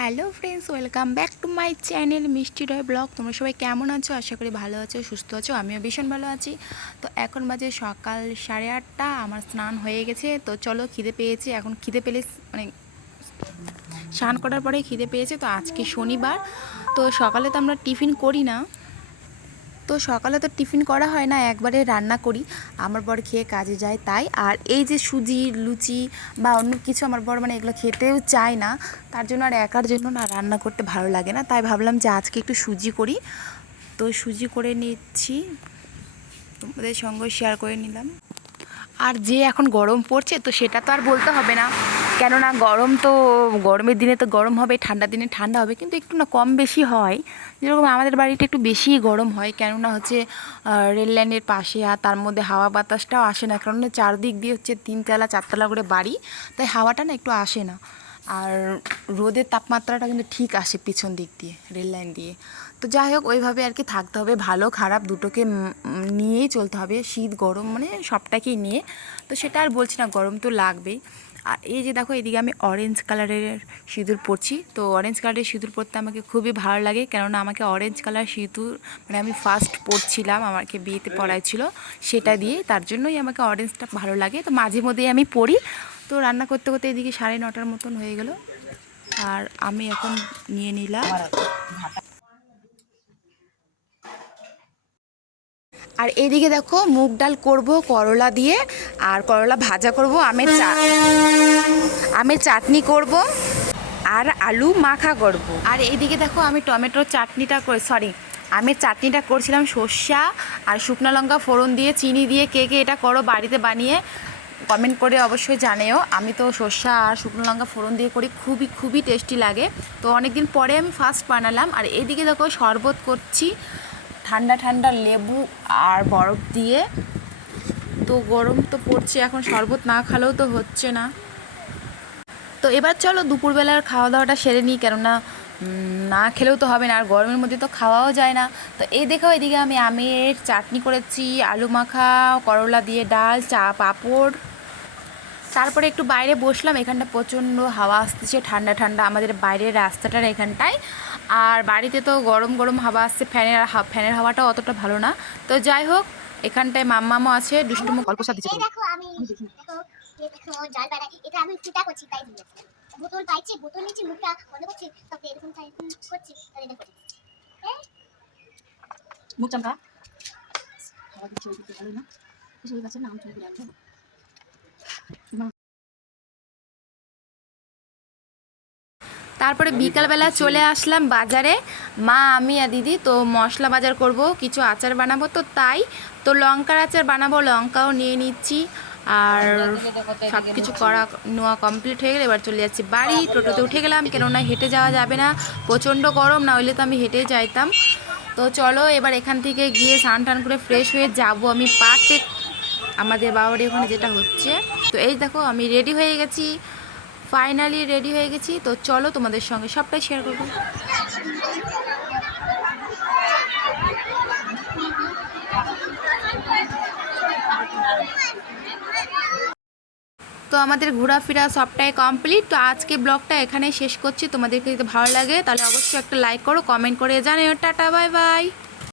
Hello friends, welcome back to my channel Mishti Roy vlog. তোমরা সবাই কেমন আছো? আশা করি ভালো আছো, সুস্থ আছো, আমিও ভীষণ ভালো আছি। তো এখন বাজে সকাল সাড়ে আটটা, আমার স্নান হয়ে গেছে। তো চলো খিদে পেয়েছে, এখন খিদে পেলে মানে স্নান করার পরে খিদে পেয়েছে। তো আজকে শনিবার, তো সকালে তো আমরা টিফিন করি না। তো সকালে তো টিফিন করা হয় না, একবারে রান্না করি। আমার বর খেয়ে কাজে যায় তাই। আর এই যে সুজি, লুচি বা অন্য কিছু আমার বর মানে এগুলো খেতেও চায় না, তার জন্য আর একার জন্য না রান্না করতে ভালো লাগে না। তাই ভাবলাম যে আজকে একটু সুজি করি। তো সুজি করে নিচ্ছি, তোমাদের সঙ্গে শেয়ার করে নিলাম। আর যে এখন গরম পড়ছে তো সেটা তো আর বলতে হবে না। কেননা গরম তো, গরমের দিনে তো গরম হবে ঠান্ডার দিনে ঠান্ডা হবে, কিন্তু একটু না কম বেশি হয়। যেরকম আমাদের বাড়িতে একটু বেশিই গরম হয়, কেননা হচ্ছে রেল লাইনের পাশে আর তার মধ্যে হাওয়া বাতাসটাও আসে না কেননা চারদিক দিয়ে হচ্ছে তিনতলা, চারতলা করে বাড়ি, তাই হাওয়াটা না একটু আসে না। আর রোদের তাপমাত্রাটা কিন্তু ঠিক আসে পিছন দিক দিয়ে, রেল লাইন দিয়ে। তো যাই হোক, ওইভাবে আর কি থাকতে হবে, ভালো, খারাপ দুটোকে নিয়েই চলতে হবে, শীত, গরম মানে সবটাকেই নিয়ে। তো সেটা আর বলছি না, গরম তো লাগবেই। আর এই যে দেখো, এদিকে আমি অরেঞ্জ কালারের সিঁদুর পরছি। তো অরেঞ্জ কালারের সিঁদুর পরতে আমাকে খুবই ভালো লাগে, কেননা আমাকে অরেঞ্জ কালার সিঁদুর মানে আমি ফার্স্ট পরছিলাম, আমাকে বিয়েতে পড়াইছিল সেটা দিয়ে, তার জন্যই আমাকে অরেঞ্জটা ভালো লাগে। তো মাঝে মধ্যেই আমি পরি। তো রান্না করতে করতে এদিকে সাড়ে নটার মতন হয়ে গেল। আর আমি এখন নিয়ে নিলাম। আর এদিকে দেখো মুগ ডাল করব, করলা দিয়ে, আর করলা ভাজা করব, আমের চা আমের চাটনি করব, আর আলু মাখা করব। আর এইদিকে দেখো আমি টমেটোর চাটনিটা করে সরি আমের চাটনিটা করছিলাম সর্ষা আর শুকনো লঙ্কা ফোড়ন দিয়ে, চিনি দিয়ে, কে কে এটা করো বাড়িতে বানিয়ে কমেন্ট করে অবশ্যই জানেও। আমি তো সর্ষা আর শুকনো লঙ্কা ফোড়ন দিয়ে করি, খুবই খুবই টেস্টি লাগে। তো অনেক দিন পরে আমি ফার্স্ট বানালাম। আর এদিকে দেখো শরবত করছি। ঠান্ডা ঠান্ডা লেবু আর বরফ দিয়ে। তো গরম তো পড়ছে, এখন শরবত না খালেও তো হচ্ছে না। তো এবার চলো দুপুরবেলার খাওয়া দাওয়াটা সেরে নিই, কেননা না খেলেও তো হবে না, আর গরমের মধ্যে তো খাওয়াও যায় না। তো এই দেখো, এদিকে আমি আমের চাটনি করেছি, আলু মাখা, করলা দিয়ে ডাল, চা, পাঁপড়। তারপরে একটু বাইরে বসলাম, এখানটা প্রচণ্ড হাওয়া আসতেছে, ঠান্ডা ঠান্ডা। আমাদের বাইরের রাস্তাটার এখানটায় আর বাড়িতে তো গরম গরম হাওয়া আসছে ফ্যানের ফ্যানের হাওয়াটা অতটা ভালো না। তো যাই হোক এখানটায় মাম্মামও আছে দুষ্টুমো গল্প সাথে দেখো আমি দেখো জাল বাড়া। এটা আমি ফিটা করছি তাই দিয়েছি। বোতল পাইছি বোতল নিচ্ছি মুখটা বন্ধ করছি তবে এরকম তাই এরকম করছি। তাই দেখো মুখ চামকা হাওয়া দিচ্ছে ওই দিকে ভালো না। সেই গাছের নাম চলে আনব তারপরে বিকালবেলা চলে আসলাম বাজারে। মা, আমি আর দিদি তো মশলা বাজার করব, কিছু আচার বানাবো। তো তাই তো লঙ্কার আচার বানাবো, লঙ্কাও নিয়ে নিচ্ছি। আর সব কিছু করা, নেওয়া কমপ্লিট হয়ে গেলে এবার চলে যাচ্ছি বাড়ি। টোটোতে উঠে গেলাম, কেননা হেঁটে যাওয়া যাবে না। প্রচণ্ড গরম, না হলে তো আমি হেঁটেই যাইতাম। তো চলো এবার এখান থেকে গিয়ে স্নান টান করে ফ্রেশ হয়ে যাব আমি পার্কে আমাদের বাবারই ওখানে যেটা হচ্ছে। তো এই দেখো, আমি রেডি হয়ে গেছি। ফাইনালি রেডি হয়ে গেছি, তো চলো তোমাদের সঙ্গে সবটাই শেয়ার করব। তো আমাদের ঘোরাফেরা সবটাই কমপ্লিট তো আজকে ব্লগটা এখানেই শেষ করছি। তোমাদেরকে যদি ভালো লাগে, তাহলে অবশ্যই একটা লাইক করো কমেন্ট করে জানিও। Tata bye bye